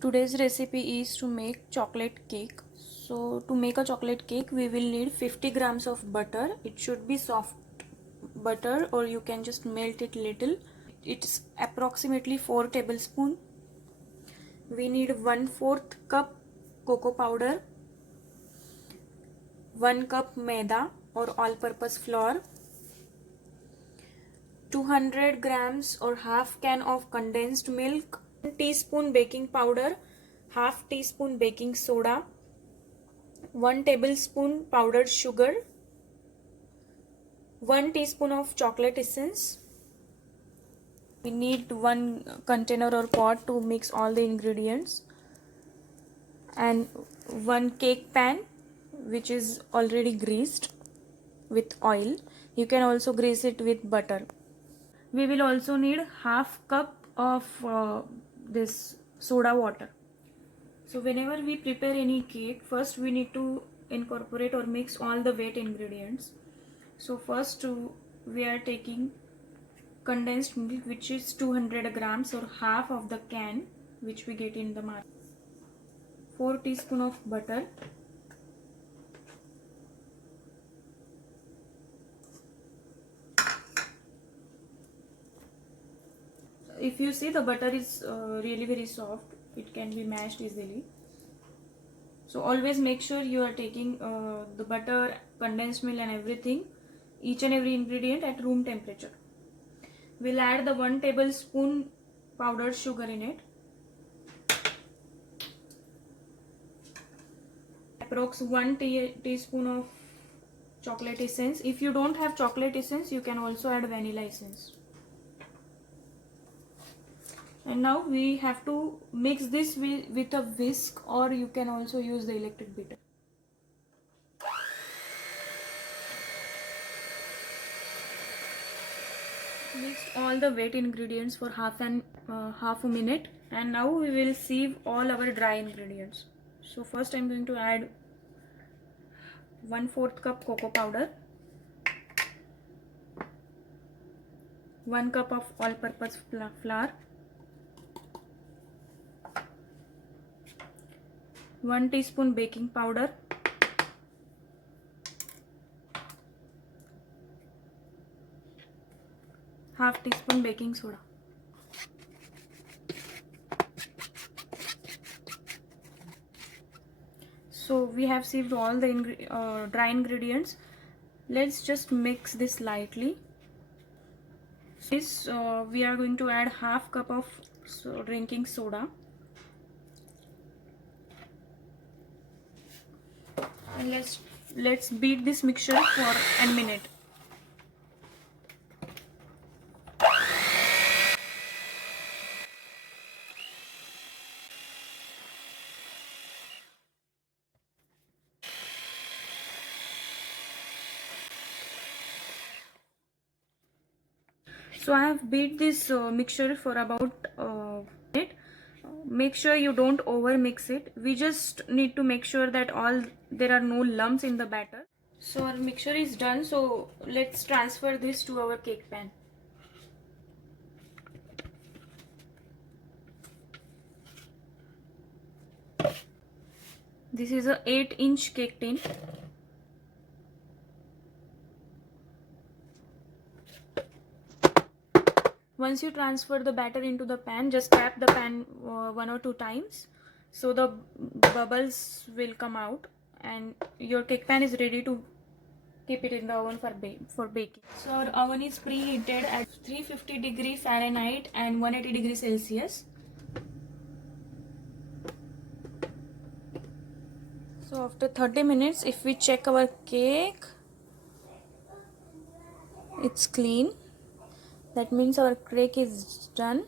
Today's recipe is to make chocolate cake. So to make a chocolate cake we will need 50 grams of butter. It should be soft butter or you can just melt it little. It's approximately 4 tablespoons. We need 1/4 cup cocoa powder, 1 cup maida or all-purpose flour, 200 grams or half can of condensed milk, 1 teaspoon baking powder, half teaspoon baking soda, 1 tablespoon powdered sugar, 1 teaspoon of chocolate essence. We need 1 container or pot to mix all the ingredients, and 1 cake pan which is already greased with oil. You can also grease it with butter. We will also need half cup of this soda water. So whenever we prepare any cake, first we need to incorporate or mix all the wet ingredients. So first we are taking condensed milk, which is 200 grams or half of the can which we get in the market, 4 teaspoon of butter, if you see the butter is really very soft, it can be mashed easily. So always make sure you are taking the butter, condensed milk and everything, each and every ingredient at room temperature. We'll add the 1 tablespoon powdered sugar in it, approx 1 teaspoon of chocolate essence. If you don't have chocolate essence, you can also add vanilla essence. And now we have to mix this with a whisk, or you can also use the electric beater. Mixed all the wet ingredients for half a minute, and now we will sieve all our dry ingredients. So first I'm going to add 1/4 cup cocoa powder, 1 cup of all-purpose flour, 1 teaspoon baking powder, half teaspoon baking soda. So we have sieved all the dry ingredients. Let's just mix this lightly. This we are going to add half cup of drinking soda, and let's beat this mixture for a minute. So I have beat this mixture for about minute. Make sure you don't over mix it. We just need to make sure that there are no lumps in the batter. So our mixture is done. So let's transfer this to our cake pan. This is a 8-inch cake tin. Once you transfer the batter into the pan, just tap the pan 1 or 2 times so the bubbles will come out, and your cake pan is ready to keep it in the oven for baking. So our oven is preheated at 350 degree Fahrenheit and 180 degree Celsius. So after 30 minutes, if we check our cake, it's clean. That means our cake is done.